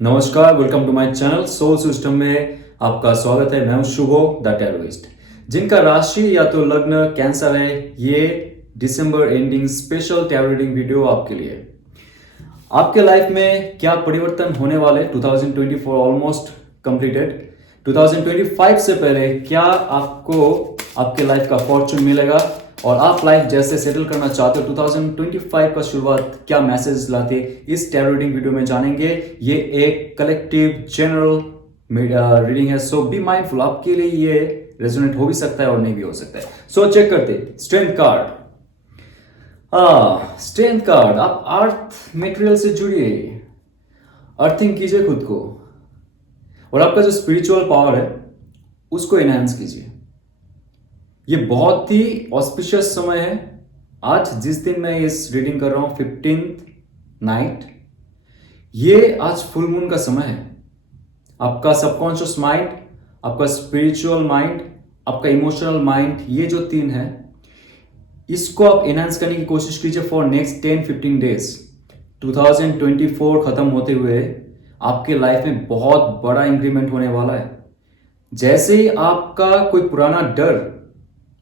नमस्कार, welcome to my channel soul system में आपका स्वागत है। मैं हूं शुभो द टेररिस्ट। जिनका राशि या तो लग्न कैंसर है, ये दिसंबर ending special tarot reading video आपके लिए। आपके लाइफ में क्या परिवर्तन होने वाले 2024 ऑलमोस्ट कंप्लीटेड। 2025 से पहले क्या आपको आपके लाइफ का फॉर्चून मिलेगा और आप लाइफ जैसे सेटल करना चाहते हो 2025 का शुरुआत क्या मैसेज लाते इस टैरो रीडिंग वीडियो में जानेंगे। ये एक कलेक्टिव जनरल रीडिंग है, सो बी माइंडफुल। आपके लिए ये रेजोनेट हो भी सकता है और नहीं भी हो सकता है। सो चेक करते स्ट्रेंथ कार्ड। स्ट्रेंथ कार्ड, आप अर्थ मटेरियल से जुड़िए, अर्थिंग कीजिए खुद को और आपका जो स्पिरिचुअल पावर है उसको एनहांस कीजिए। ये बहुत ही ऑस्पिशियस समय है। आज जिस दिन मैं इस रीडिंग कर रहा हूं 15th नाइट, ये आज फुल मून का समय है। आपका सबकॉन्शियस माइंड, आपका स्पिरिचुअल माइंड, आपका इमोशनल माइंड, ये जो तीन है इसको आप एनहांस करने की कोशिश कीजिए फॉर नेक्स्ट 10-15 डेज। 2024 खत्म होते हुए आपके लाइफ में बहुत बड़ा इंक्रीमेंट होने वाला है। जैसे ही आपका कोई पुराना डर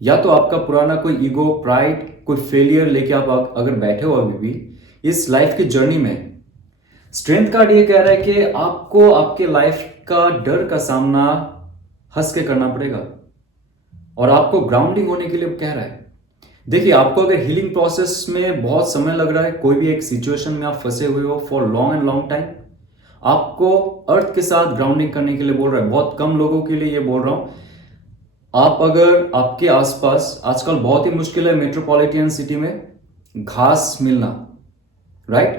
या तो आपका पुराना कोई ईगो, प्राइड, कोई फेलियर लेके आप अगर बैठे हो अभी भी इस लाइफ की जर्नी में, स्ट्रेंथ कार्ड ये कह रहा है कि आपको आपके लाइफ का डर का सामना हंस के करना पड़ेगा और आपको ग्राउंडिंग होने के लिए कह रहा है। देखिए, आपको अगर हीलिंग प्रोसेस में बहुत समय लग रहा है, कोई भी एक सिचुएशन में आप फंसे हुए हो for long and long time, आपको अर्थ के साथ ग्राउंडिंग करने के लिए बोल रहा है। बहुत कम लोगों के लिए ये बोल रहा हूं। आप अगर आपके आसपास, आजकल बहुत ही मुश्किल है मेट्रोपॉलिटन सिटी में घास मिलना, राइट,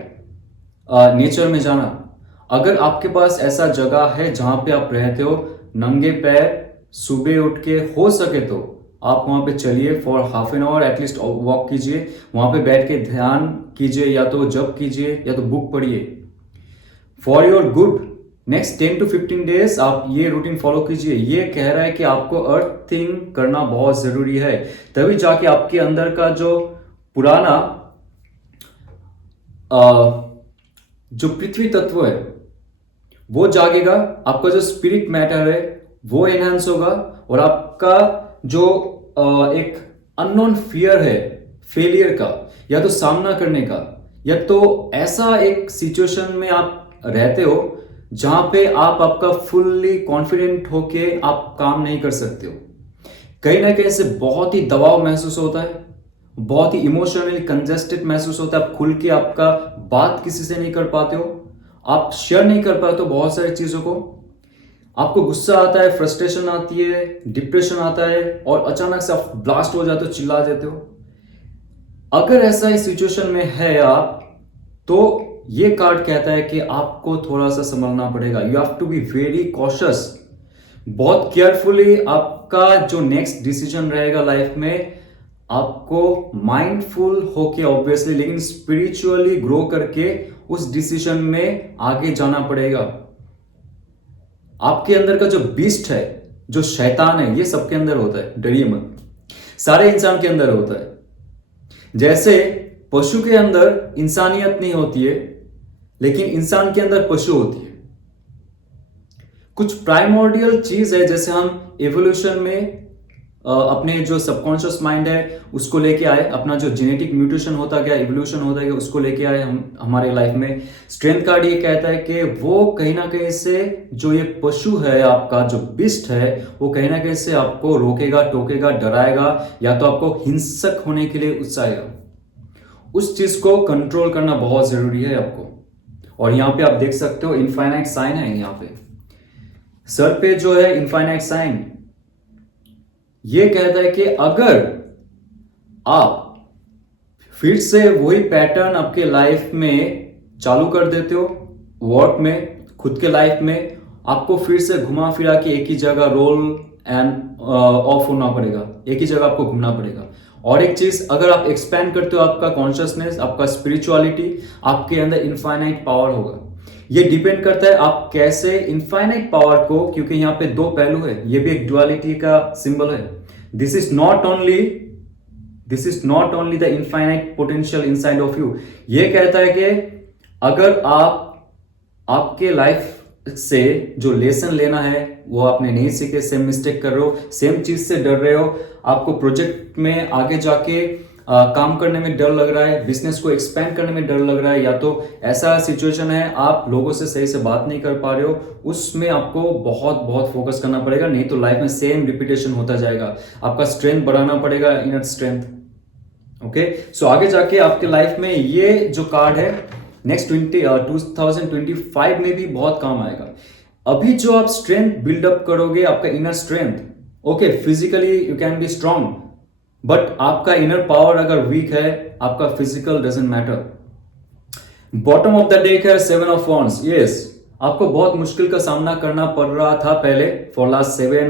नेचर में जाना। अगर आपके पास ऐसा जगह है जहां पे आप रहते हो, नंगे पैर सुबह उठ के हो सके तो आप वहां पे चलिए for half an hour at least walk कीजिए। वहां पे बैठ के ध्यान कीजिए, या तो जप कीजिए या तो बुक पढ़िए for your good. Next 10-15 days आप ये रूटीन फॉलो कीजिए। ये कह रहा है कि आपको अर्थिंग करना बहुत जरूरी है, तभी जाके आपके अंदर का जो पुराना जो पृथ्वी तत्व है वो जागेगा, आपका जो स्पिरिट मैटर है वो एनहांस होगा और आपका जो एक अननोन फियर है फेलियर का, या तो सामना करने का, या तो ऐसा एक सिचुएशन में आप रहते हो जहां पे आप आपका फुल्ली कॉन्फिडेंट होके आप काम नहीं कर सकते हो। कहीं ना कहीं से बहुत ही दबाव महसूस होता है, बहुत ही इमोशनली कंजेस्टेड महसूस होता है। आप खुल के आपका बात किसी से नहीं कर पाते हो, आप शेयर नहीं कर पाते हो बहुत सारी चीजों को। आपको गुस्सा आता है, फ्रस्ट्रेशन आती है, डिप्रेशन आता है और अचानक से आप ब्लास्ट हो जाते हो, चिल्ला देते हो। अगर ऐसा इस सिचुएशन में है आप, तो ये कार्ड कहता है कि आपको थोड़ा सा संभलना पड़ेगा। You have to be very cautious. बहुत केयरफुली आपका जो नेक्स्ट डिसीजन रहेगा लाइफ में, आपको माइंडफुल होके ऑब्वियसली, लेकिन स्पिरिचुअली ग्रो करके उस डिसीजन में आगे जाना पड़ेगा। आपके अंदर का जो बीस्ट है, जो शैतान है, ये सबके अंदर होता है, डरिए मत। सारे इंसान के अंदर होता है। जैसे पशु के अंदर इंसानियत नहीं होती है, लेकिन इंसान के अंदर पशु होती है। कुछ प्राइमोर्डियल चीज है, जैसे हम एवोल्यूशन में अपने जो सबकॉन्शियस माइंड है उसको लेके आए, अपना जो जेनेटिक म्यूटेशन होता गया, इवोल्यूशन होता गया, उसको लेके आए हम हमारे लाइफ में। स्ट्रेंथ कार्ड ये कहता है कि वो कहीं ना कहीं से जो ये पशु है, आपका जो बिस्ट है, वो कहीं ना कहीं से आपको रोकेगा, टोकेगा, डराएगा, या तो आपको हिंसक होने के लिए उकसाएगा। उस चीज को कंट्रोल करना बहुत जरूरी है आपको। और यहां पे आप देख सकते हो इनफाइनाइट साइन है, यहां पे सर पे जो है इनफाइनाइट साइन, ये कहता है कि अगर आप फिर से वही पैटर्न आपके लाइफ में चालू कर देते हो, वर्क में, खुद के लाइफ में, आपको फिर से घुमा फिरा के एक ही जगह रोल एंड ऑफ होना पड़ेगा, एक ही जगह आपको घूमना पड़ेगा। और एक चीज, अगर आप एक्सपैंड करते हो आपका कॉन्शियसनेस, आपका स्पिरिचुअलिटी, आपके अंदर इनफाइनाइट पावर होगा। ये डिपेंड करता है आप कैसे इनफाइनाइट पावर को, क्योंकि यहां पे दो पहलू है, ये भी एक डुअलिटी का सिंबल है। This is not only the infinite potential inside of you. ये कहता है कि अगर आप आपके लाइफ से जो लेसन लेना है वो आपने नहीं सीखे, सेम मिस्टेक कर रहे हो, सेम चीज से डर रहे हो, आपको प्रोजेक्ट में आगे जाके काम करने में डर लग रहा है, बिजनेस को एक्सपेंड करने में डर लग रहा है, या तो ऐसा सिचुएशन है आप लोगों से सही से बात नहीं कर पा रहे हो, उसमें आपको बहुत बहुत फोकस करना पड़ेगा, नहीं तो लाइफ में सेम रिपीटेशन होता जाएगा। आपका स्ट्रेंथ बढ़ाना पड़ेगा, इनर स्ट्रेंथ। ओके, सो आगे जाके आपके लाइफ में ये जो कार्ड है नेक्स्ट 2025 में भी बहुत काम आएगा। अभी जो आप स्ट्रेंथ बिल्डअप करोगे, आपका inner strength, okay, physically you can be strong, but आपका इनर पावर अगर वीक है, आपका physical doesn't matter. Bottom of the deck है 7 ऑफ वॉन्ड्स। यस, आपको बहुत मुश्किल का सामना करना पड़ रहा था पहले, for last 7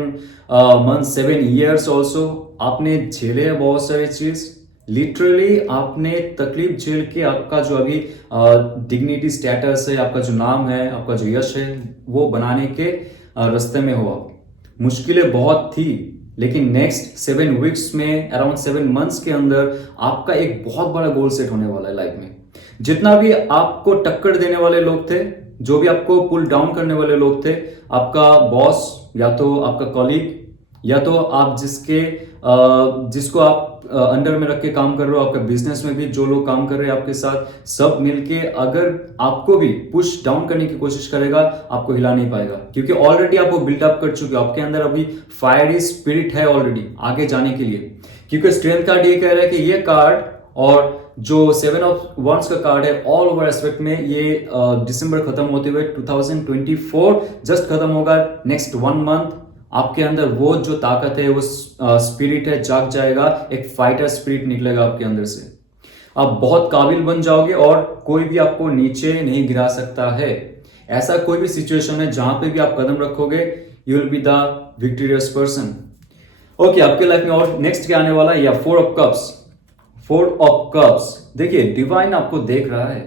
month 7 years also आपने झेले है बहुत सारी चीज, लिटरली आपने तकलीफ झेल के आपका जो अभी डिग्निटी स्टेटस है, आपका जो नाम है, आपका जो यश है, वो बनाने के रास्ते में हो आप। मुश्किलें बहुत थी, लेकिन नेक्स्ट 7 वीक्स में, अराउंड 7 मंथ्स के अंदर आपका एक बहुत बड़ा गोल सेट होने वाला है लाइफ में। जितना भी आपको टक्कर देने वाले लोग थे, जो भी आपको पुल डाउन करने वाले लोग थे, आपका बॉस या तो आपका कॉलीग या तो आप जिसको आप अंडर में रख के काम कर रहे हो, आपका बिजनेस में भी जो लोग काम कर रहे हैं आपके साथ, सब मिलके अगर आपको भी पुश डाउन करने की कोशिश करेगा, आपको हिला नहीं पाएगा, क्योंकि ऑलरेडी आप वो बिल्डअप कर चुके हो, आपके अंदर अभी फायरी स्पिरिट है ऑलरेडी आगे जाने के लिए। क्योंकि स्ट्रेंथ कार्ड ये कह रहा है कि ये कार्ड और जो 7 ऑफ वॉन्ड्स का कार्ड है, ऑल ओवर एस्पेक्ट में ये दिसंबर खत्म होते हुए 2024 जस्ट खत्म होगा। नेक्स्ट 1 मंथ आपके अंदर वो जो ताकत है, वो स्पिरिट है, जाग जाएगा, एक फाइटर स्पिरिट निकलेगा आपके अंदर से। आप बहुत काबिल बन जाओगे और कोई भी आपको नीचे नहीं गिरा सकता है। ऐसा कोई भी सिचुएशन है जहां पे भी आप कदम रखोगे, you will be the victorious person. Okay, आपके लाइफ में और नेक्स्ट क्या आने वाला है, या 4 ऑफ कप्स। 4 ऑफ कप्स, देखिए डिवाइन आपको देख रहा है,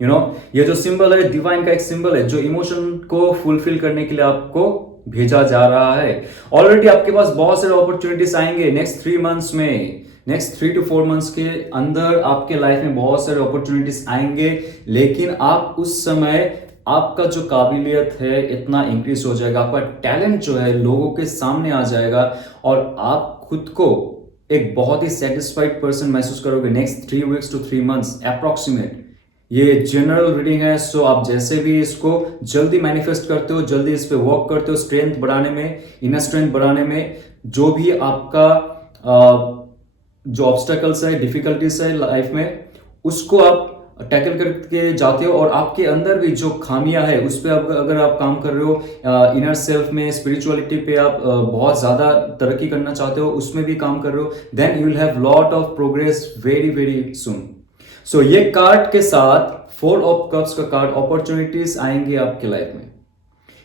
ये जो सिंबल है डिवाइन का एक सिंबल है, जो इमोशन को फुलफिल करने के लिए आपको भेजा जा रहा है। ऑलरेडी आपके पास बहुत सारे अपॉर्चुनिटीज आएंगे नेक्स्ट 3 मंथ्स में, नेक्स्ट 3 to 4 मंथ्स के अंदर आपके लाइफ में बहुत सारे अपॉर्चुनिटीज आएंगे, लेकिन आप उस समय आपका जो काबिलियत है इतना इंक्रीज हो जाएगा, आपका टैलेंट जो है लोगों के सामने आ जाएगा और आप खुद को एक बहुत ही सेटिस्फाइड पर्सन महसूस करोगे next 3 weeks to 3 months approximate. ये जनरल रीडिंग है, सो आप जैसे भी इसको जल्दी मैनिफेस्ट करते हो, जल्दी इस पे वर्क करते हो, स्ट्रेंथ बढ़ाने में, इनर स्ट्रेंथ बढ़ाने में, जो भी आपका जो ऑब्स्टेकल्स है, डिफिकल्टीज है लाइफ में, उसको आप टैकल करके जाते हो, और आपके अंदर भी जो खामियां है उस पर अगर आप काम कर रहे हो, इनर सेल्फ में, स्पिरिचुअलिटी पे आप बहुत ज्यादा तरक्की करना चाहते हो, उसमें भी काम कर रहे हो, then you will have lot of progress very very soon. So ये कार्ड के साथ 4 ऑफ कप्स का कार्ड, अपॉर्चुनिटीज आएंगे आपके लाइफ में।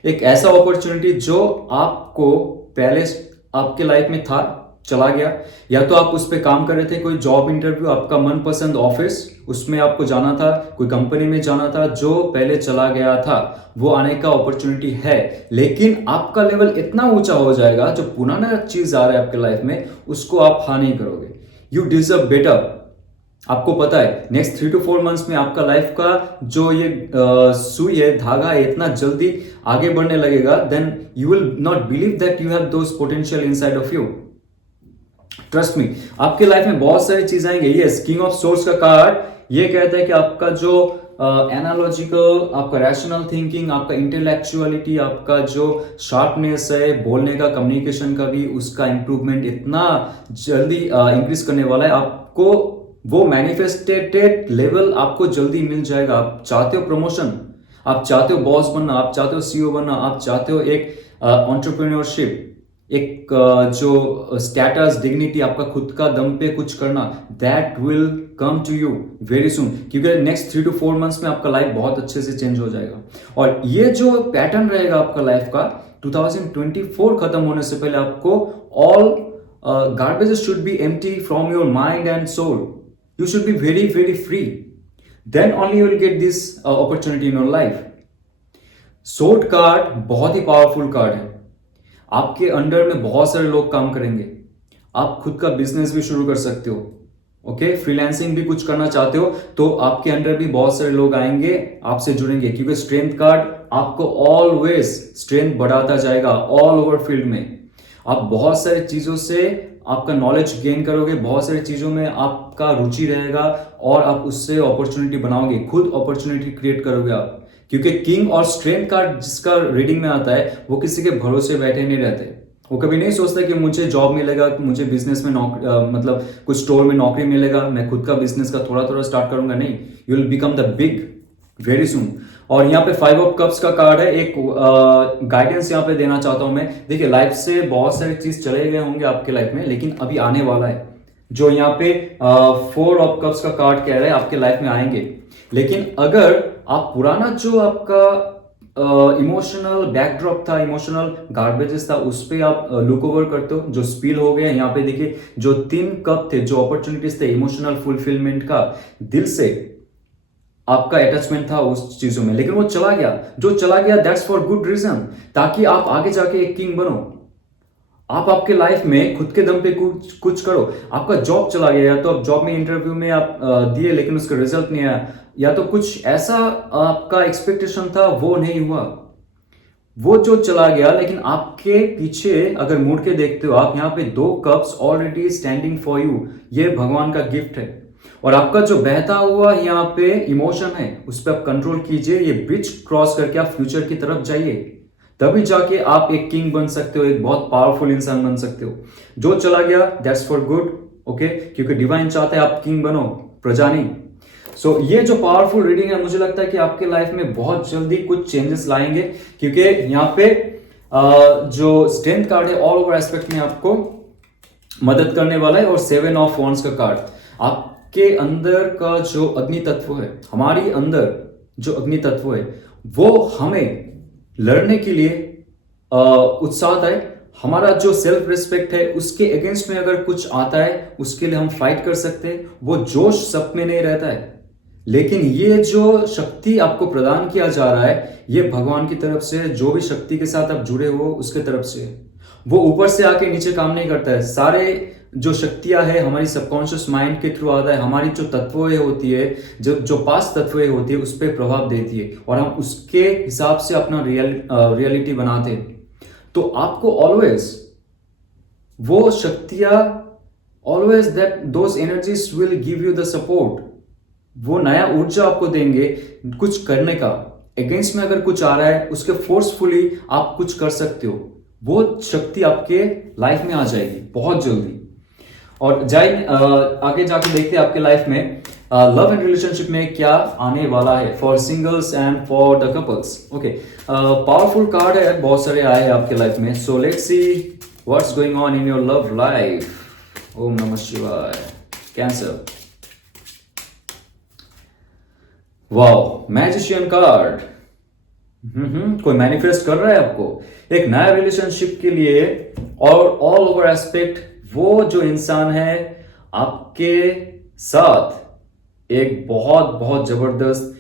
एक ऐसा अपॉर्चुनिटी जो आपको पहले आपके लाइफ में था, चला गया, या तो आप उस पर काम कर रहे थे, कोई जॉब इंटरव्यू, आपका मनपसंद ऑफिस, उसमें आपको जाना था, कोई कंपनी में जाना था, जो पहले चला गया था, वो आने का अपॉर्चुनिटी है, लेकिन आपका लेवल इतना ऊंचा हो जाएगा, जो पुराना चीज आ रहा है आपके लाइफ में, उसको आप हाँ नहीं करोगे। You deserve better. आपको पता है नेक्स्ट 3 to 4 मंथ्स में आपका लाइफ का जो ये सुई है, धागा है, इतना जल्दी आगे बढ़ने लगेगा, then you will not believe that you have those potential inside of you. Trust me, आपके लाइफ में बहुत सारी चीजें आएंगे। यस, किंग ऑफ सोर्स का कार्ड ये कहता है कि आपका जो एनालॉजिकल, आपका रैशनल थिंकिंग, आपका इंटेलेक्चुअलिटी, आपका जो शार्पनेस है बोलने का, कम्युनिकेशन का भी, उसका इंप्रूवमेंट इतना जल्दी इंक्रीज करने वाला है। आपको वो मैनिफेस्टेड लेवल आपको जल्दी मिल जाएगा। आप चाहते हो प्रमोशन, आप चाहते हो बॉस बनना, आप चाहते हो सीईओ बनना, आप चाहते हो एक एंटरप्रेन्योरशिप, एक जो स्टेटस, डिग्निटी, आपका खुद का दम पे कुछ करना, that will come to you very soon, क्योंकि नेक्स्ट 3 to 4 मंथ्स में आपका लाइफ बहुत अच्छे से चेंज हो जाएगा। और ये जो पैटर्न रहेगा आपका लाइफ का, 2024 खत्म होने से पहले आपको all garbages should be empty from your mind and soul. You should be very, very free. Then only you will get this opportunity in your life. Sword card बहुत ही पावरफुल कार्ड है। आपके under में बहुत सारे लोग काम करेंगे। आप खुद का बिजनेस भी शुरू कर सकते हो। ओके, फ्रीलांसिंग भी कुछ करना चाहते हो तो आपके अंडर भी बहुत सारे लोग आएंगे, आपसे जुड़ेंगे, क्योंकि स्ट्रेंथ कार्ड आपको ऑलवेज स्ट्रेंथ बढ़ाता जाएगा ऑल ओवर फील्ड में। आप बहुत सारी चीजों से आपका नॉलेज गेन करोगे, बहुत सारी चीजों में आपका रुचि रहेगा और आप उससे अपॉर्चुनिटी बनाओगे, खुद अपॉर्चुनिटी क्रिएट करोगे आप। क्योंकि किंग और स्ट्रेंथ कार्ड जिसका रीडिंग में आता है वो किसी के भरोसे बैठे नहीं रहते। वो कभी नहीं सोचता कि मुझे जॉब मिलेगा, मुझे बिजनेस में मतलब कुछ स्टोर में नौकरी मिलेगा, मैं खुद का बिजनेस का थोड़ा थोड़ा स्टार्ट करूंगा। नहीं, you will become the big very soon. और यहाँ पे 5 ऑफ कप्स का कार्ड है। एक गाइडेंस यहाँ पे देना चाहता हूं मैं। देखिए, लाइफ से बहुत सारी चीज चले गए होंगे आपके लाइफ में, लेकिन अभी आने वाला है। जो यहाँ पे 4 ऑफ कप्स का कार्ड कह रहा है आपके लाइफ में आएंगे। लेकिन अगर आप पुराना जो आपका इमोशनल बैकड्रॉप था, इमोशनल गार्बेजेस था, उस पर आप लुक ओवर करते हो, जो स्पिल हो गया। यहाँ पे देखिए, जो 3 कप थे, जो अपॉर्चुनिटीज थे इमोशनल फुलफिलमेंट का, दिल से आपका अटैचमेंट था उस चीजों में, लेकिन वो चला गया। जो चला गया दैट्स फॉर गुड रीजन, ताकि आप आगे जाके एक किंग बनो। आप आपके लाइफ में खुद के दम पे कुछ करो। आपका जॉब चला गया, या तो आप जॉब में इंटरव्यू में आप दिए लेकिन उसका रिजल्ट नहीं आया, या तो कुछ ऐसा आपका एक्सपेक्टेशन था वो नहीं हुआ, वो जो चला गया। लेकिन आपके पीछे अगर मुड़ के देखते हो आप, यहाँ पे 2 cups already standing for you. ये भगवान का गिफ्ट है। और आपका जो बहता हुआ यहाँ पे इमोशन है उस पर आप कंट्रोल कीजिए। ये ब्रिज क्रॉस करके आप फ्यूचर की तरफ जाइए, तभी जाके आप एक किंग बन सकते हो, एक बहुत पावरफुल इंसान बन सकते हो। जो चला गया दैट्स फॉर गुड, ओके, क्योंकि डिवाइन चाहता है आप किंग बनो, प्रजा नहीं। सो ये जो पावरफुल रीडिंग है, मुझे लगता है कि आपके लाइफ में बहुत जल्दी कुछ चेंजेस लाएंगे, क्योंकि यहाँ पे जो स्ट्रेंथ कार्ड है ऑल ओवर एस्पेक्ट में आपको मदद करने वाला है। और 7 ऑफ वॉन्ड्स का कार्ड, आपके अंदर का जो अग्नि तत्व है, हमारी अंदर जो अग्नि तत्व है, वो हमें लड़ने के लिए उत्साह है। हमारा जो सेल्फ रिस्पेक्ट है उसके अगेंस्ट में अगर कुछ आता है उसके लिए हम फाइट कर सकते हैं। वो जोश सब में नहीं रहता है, लेकिन ये जो शक्ति आपको प्रदान किया जा रहा है ये भगवान की तरफ से, जो भी शक्ति के साथ आप जुड़े हो उसके तरफ से। वो ऊपर से आके नीचे काम नहीं करता है। सारे जो शक्तियां है हमारी सबकॉन्शियस माइंड के थ्रू आता है। हमारी जो तत्वें होती है, जो पास्ट तत्वें होती है, उस पर प्रभाव देती है और हम उसके हिसाब से अपना रियलिटी बनाते हैं। तो आपको ऑलवेज वो शक्तियां, always that those energies will give you the support. वो नया ऊर्जा आपको देंगे कुछ करने का। अगेंस्ट में अगर कुछ आ रहा है उसके फोर्सफुली आप कुछ कर सकते हो। वो शक्ति आपके लाइफ में आ जाएगी बहुत जल्दी। और आगे जाके देखते हैं आपके लाइफ में लव एंड रिलेशनशिप में क्या आने वाला है for singles and for the couples. Okay, powerful card है, बहुत सारे आए हैं आपके लाइफ में। So let's see what's going on in your love life. ओम नमः शिवाय। Cancer, wow, magician card. कोई मैनिफेस्ट कर रहा है आपको एक नया रिलेशनशिप के लिए और ऑल ओवर एस्पेक्ट। वो जो इंसान है आपके साथ एक बहुत बहुत जबरदस्त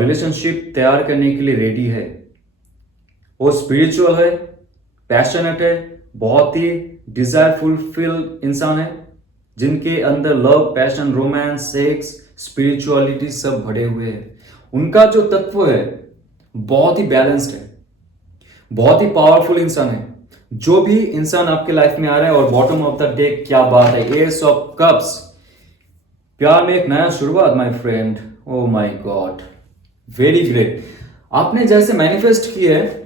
रिलेशनशिप तैयार करने के लिए रेडी है। वो स्पिरिचुअल है, पैशनेट है, बहुत ही डिजायर फुलफिल इंसान है, जिनके अंदर love, passion, romance, sex, spirituality सब भरे हुए हैं। उनका जो तत्व है बहुत ही बैलेंस्ड है, बहुत ही पावरफुल इंसान है। जो भी इंसान आपके लाइफ में आ रहा है, और बॉटम ऑफ द डेक क्या बात है, एस ऑफ कप्स, प्यार में एक नया शुरुआत my friend. Oh my God, very great. आपने जैसे मैनिफेस्ट किया है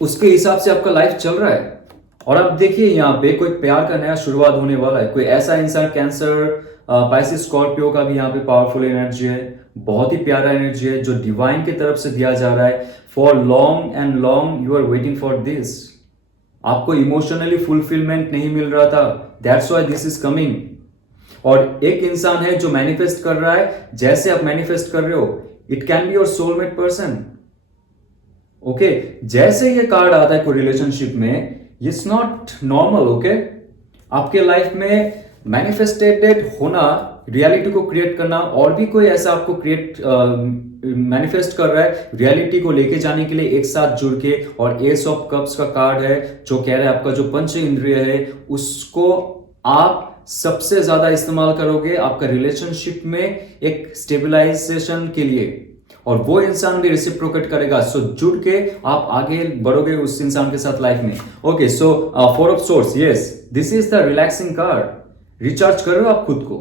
उसके हिसाब से आपका लाइफ चल रहा है। और अब देखिए यहाँ पे कोई प्यार का नया शुरुआत होने वाला है। कोई ऐसा इंसान, कैंसर, पाइसिस, स्कॉर्पियो का भी यहाँ पे पावरफुल एनर्जी है, बहुत ही प्यारा एनर्जी है जो डिवाइन की तरफ से दिया जा रहा है। For long and long you are waiting for this. आपको इमोशनली फुलफिलमेंट नहीं मिल रहा था, that's why this is coming. और एक इंसान है जो मैनिफेस्ट कर रहा है, जैसे आप मैनिफेस्ट कर रहे हो, it can be your soulmate person. Okay, जैसे ये कार्ड आता है कोई रिलेशनशिप में, इट्स नॉट नॉर्मल। ओके, आपके लाइफ में मैनिफेस्टेड होना, रियलिटी को क्रिएट करना, और भी कोई ऐसा आपको क्रिएट मैनिफेस्ट कर रहा है रियलिटी को लेके जाने के लिए एक साथ जुड़ के। और एस ऑफ कप्स का कार्ड है जो कह रहा है आपका जो पंच इंद्रिय है उसको आप सबसे ज्यादा इस्तेमाल करोगे आपका रिलेशनशिप में एक स्टेबलाइजेशन के लिए, और वो इंसान भी रिसिप्रोकेट करेगा। सो जुड़ के आप आगे बढ़ोगे उस इंसान के साथ लाइफ में। Okay, so 4 of source, yes, this is the relaxing card. Recharge कर रहे हो आप खुद को,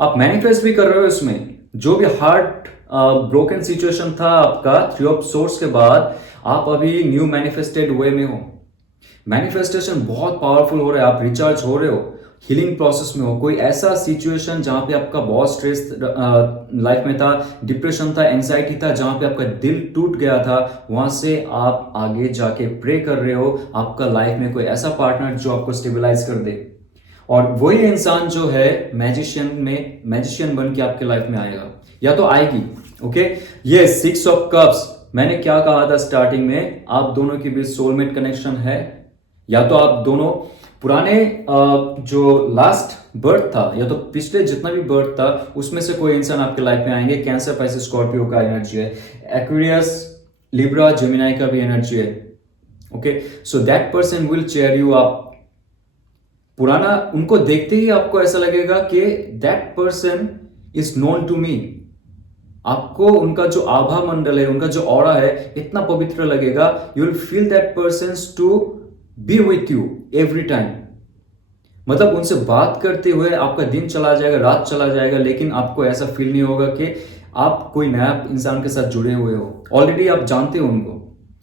आप मैनिफेस्ट भी कर रहे हो इसमें। जो भी हार्ट ब्रोकन सिचुएशन था आपका 3 ऑफ सोर्स के बाद, आप अभी न्यू मैनिफेस्टेड वे में हो। मैनिफेस्टेशन बहुत पावरफुल हो रहा है, आप रिचार्ज हो रहे हो, हीलिंग प्रोसेस में हो। कोई ऐसा सिचुएशन जहां पे आपका बहुत स्ट्रेस लाइफ में था, डिप्रेशन था, एंजाइटी था, जहां पे आपका दिल टूट गया था, वहां से आप आगे जाके प्रे कर रहे हो आपका लाइफ में कोई ऐसा पार्टनर जो आपको स्टेबलाइज कर दे, और वही इंसान जो है मैजिशियन बन के आपके लाइफ में आएगा या तो आएगी। ओके, ये 6 ऑफ कप्स, मैंने क्या कहा था स्टार्टिंग में, आप दोनों के बीच सोलमेट कनेक्शन है, या तो आप दोनों पुराने जो लास्ट बर्थ था या तो पिछले जितना भी बर्थ था उसमें से कोई इंसान आपके लाइफ में आएंगे। कैंसर, पाइसेस, स्कॉर्पियो का एनर्जी है, एक्वेरियस, लिब्रा, जेमिनाई का भी एनर्जी है। Okay, so that person will cheer you up. पुराना उनको देखते ही आपको ऐसा लगेगा कि that person is known to me. आपको उनका जो आभा मंडल है, उनका जो ऑरा है, इतना पवित्र लगेगा। You will feel that person to be with you every time. मतलब उनसे बात करते हुए आपका दिन चला जाएगा, रात चला जाएगा, लेकिन आपको ऐसा फील नहीं होगा कि आप कोई नया इंसान के साथ जुड़े हुए हो। ऑलरेडी आप जानते हो उनको।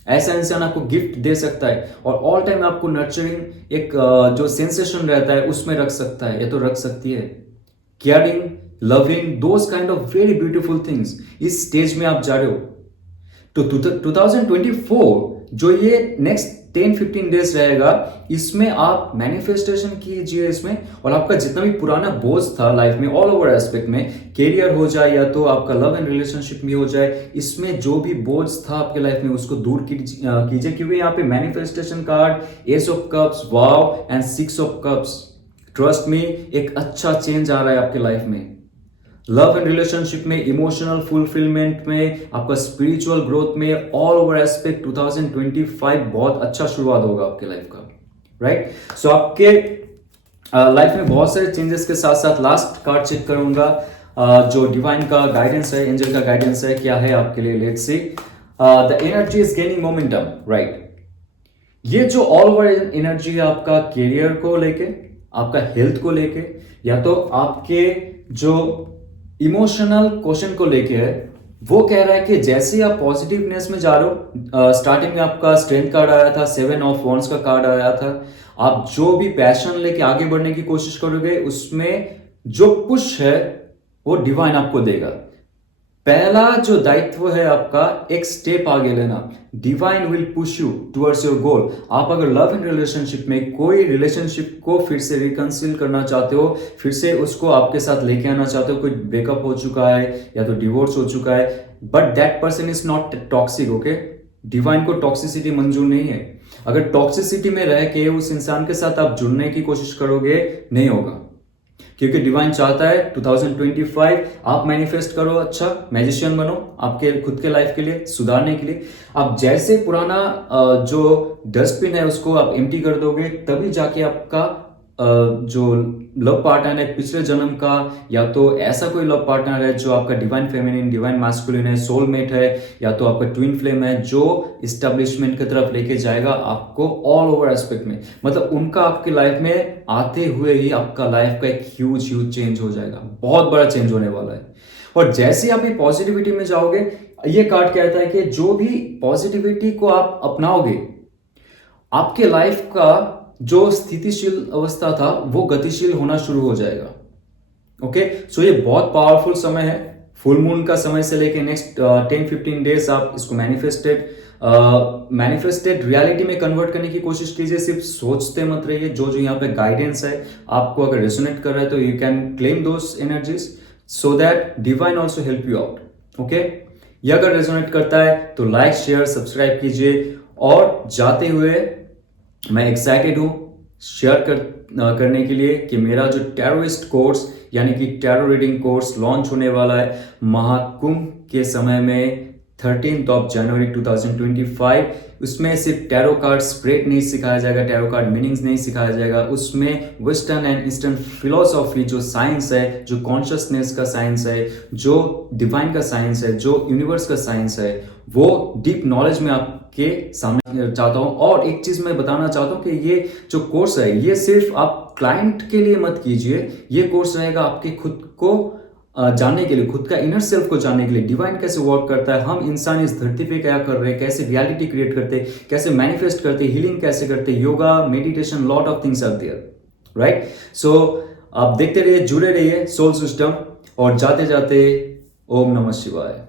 ऐसा इंसान आपको गिफ्ट दे सकता है और ऑल टाइम आपको नर्चरिंग एक जो सेंसेशन रहता है उसमें रख सकता है या तो रख सकती है। Caring, loving, those kind of very beautiful things, इस स्टेज में आप जा रहे हो। तो 2024 जो ये नेक्स्ट 10-15 डेज रहेगा, इसमें आप मैनिफेस्टेशन कीजिए इसमें, और आपका जितना भी पुराना बोझ था लाइफ में ऑल ओवर एस्पेक्ट में, कैरियर हो जाए या तो आपका लव एंड रिलेशनशिप में हो जाए, इसमें जो भी बोझ था आपके लाइफ में उसको दूर कीजिए। क्योंकि यहाँ पे manifestation card, S of cups, wow and 6 of cups. Trust में एक अच्छा चेंज आ रहा है आपके लाइफ में, लव एंड रिलेशनशिप में, इमोशनल फुलफिलमेंट में, आपका स्पिरिचुअल ग्रोथ में, ऑल ओवर एस्पेक्ट 2025 बहुत अच्छा शुरुआत होगा आपके लाइफ का, राइट। सो आपके लाइफ में बहुत सारे चेंजेस के साथ साथ लास्ट कार्ड चेक करूंगा जो डिवाइन का गाइडेंस है, एंजल का गाइडेंस है, क्या है आपके लिए। Let's see, the energy is gaining momentum, right. ये जो ऑल ओवर एनर्जी है आपका कैरियर को लेके, आपका हेल्थ को लेके, या तो आपके जो इमोशनल क्वेश्चन को लेके है, वो कह रहा है कि जैसे आप पॉजिटिवनेस में जा रहे हो, स्टार्टिंग में आपका स्ट्रेंथ कार्ड आया था, 7 ऑफ वॉन्ड्स का कार्ड आया था, आप जो भी पैशन लेके आगे बढ़ने की कोशिश करोगे उसमें जो पुश है वो डिवाइन आपको देगा। पहला जो दायित्व है आपका, एक स्टेप आगे लेना। Divine will push you towards your goal. आप अगर लव एंड रिलेशनशिप में कोई रिलेशनशिप को फिर से रिकंसिल करना चाहते हो, फिर से उसको आपके साथ लेके आना चाहते हो, कोई ब्रेकअप हो चुका है या तो डिवोर्स हो चुका है, but that person is not toxic, okay. Divine को टॉक्सिसिटी मंजूर नहीं है। अगर टॉक्सिसिटी में रह के उस इंसान के साथ आप जुड़ने की कोशिश करोगे, नहीं होगा, क्योंकि डिवाइन चाहता है 2025 आप मैनिफेस्ट करो, अच्छा मैजिशियन बनो आपके खुद के लाइफ के लिए, सुधारने के लिए। आप जैसे पुराना जो डस्टबिन है उसको आप एम्प्टी कर दोगे, तभी जाके आपका जो लव पार्टनर है पिछले जन्म का, या तो ऐसा कोई लव पार्टनर है जो आपका डिवाइन फेमिनिन, डिवाइन मैस्कुलिन है, सोलमेट है, या तो आपका ट्विन फ्लेम है, जो इस्टेब्लिशमेंट की तरफ लेके जाएगा आपको ऑल ओवर एस्पेक्ट में। मतलब उनका आपके लाइफ में आते हुए ही आपका लाइफ का एक ह्यूज चेंज हो जाएगा, बहुत बड़ा चेंज होने वाला है। और जैसे आप ये पॉजिटिविटी में जाओगे, ये कार्ड कहता है कि जो भी पॉजिटिविटी को आप अपनाओगे, आपके लाइफ का जो स्थितिशील अवस्था था वो गतिशील होना शुरू हो जाएगा, ओके। सो ये बहुत पावरफुल समय है, फुल मून का समय से लेके नेक्स्ट 10-15 डेज आप इसको मैनिफेस्टेड रियलिटी में कन्वर्ट करने की कोशिश कीजिए। सिर्फ सोचते मत रहिए। जो जो यहाँ पे गाइडेंस है आपको अगर रेजोनेट कर रहा है तो you can claim those energies so that divine also help you out, okay. ये अगर रेजोनेट करता है तो लाइक, शेयर, सब्सक्राइब कीजिए। और जाते हुए मैं एक्साइटेड हूं शेयर करने के लिए कि मेरा जो टैरोइस्ट कोर्स यानी कि टैरो रीडिंग कोर्स लॉन्च होने वाला है महाकुंभ के समय में 13 जनवरी 2025। उसमें सिर्फ टैरो कार्ड स्प्रेड नहीं सिखाया जाएगा, टैरो कार्ड मीनिंग्स नहीं सिखाया जाएगा, उसमें वेस्टर्न एंड ईस्टर्न फिलोसॉफी, जो साइंस है, जो कॉन्शियसनेस का साइंस है, जो डिवाइन का साइंस है, जो यूनिवर्स का साइंस है, वो डीप नॉलेज में आपके सामने चाहता हूँ। और एक चीज मैं बताना चाहता हूँ कि ये जो कोर्स है, ये सिर्फ आप क्लाइंट के लिए मत कीजिए, ये कोर्स रहेगा आपके खुद को जानने के लिए, खुद का इनर सेल्फ को जानने के लिए, डिवाइन कैसे वर्क करता है, हम इंसान इस धरती पे क्या कर रहे हैं, कैसे रियलिटी क्रिएट करते, कैसे मैनिफेस्ट करते, हीलिंग कैसे करते, yoga, meditation, lot of things are there, right. So आप देखते रहिए, जुड़े रहिए सोल सिस्टम, और जाते जाते ओम नमः शिवाय।